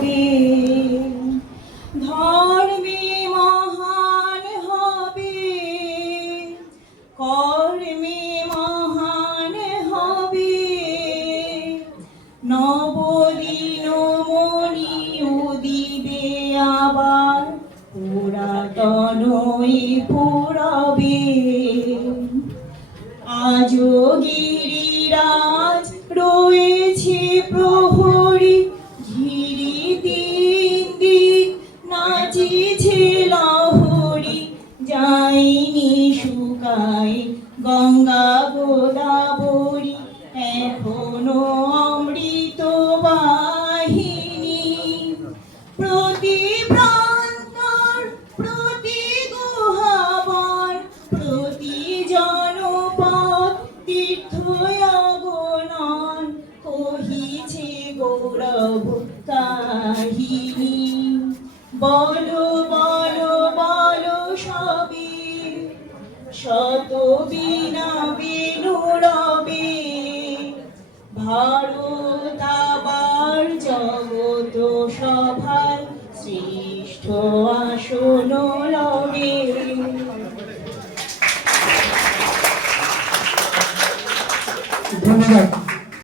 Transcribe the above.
রবে, ধর্মে মহান হবে, কর্মে মহান হবে। নবদিন মণি উদিবে আবার, পুরাতনই ফুরবে। আজও গিরিরাজ রয়েছে প্রহরী, ঘিরি দিন দিন নাচিছে লহরী। যায়নি শুকায় গঙ্গা গোদাবরী, এখনো অমৃত বাহিনী। প্রতি প্রান্তর প্রতি গুহাবন, প্রতি জনপদ তীর্থ অগণন, কহিছে গৌরব কাহিনী। বলো বলো বলো সবে, শত বীণা বেণু রবে। ভারত আবার জগত সভায় শ্রেষ্ঠ আসন লবে। ধন্যবাদ।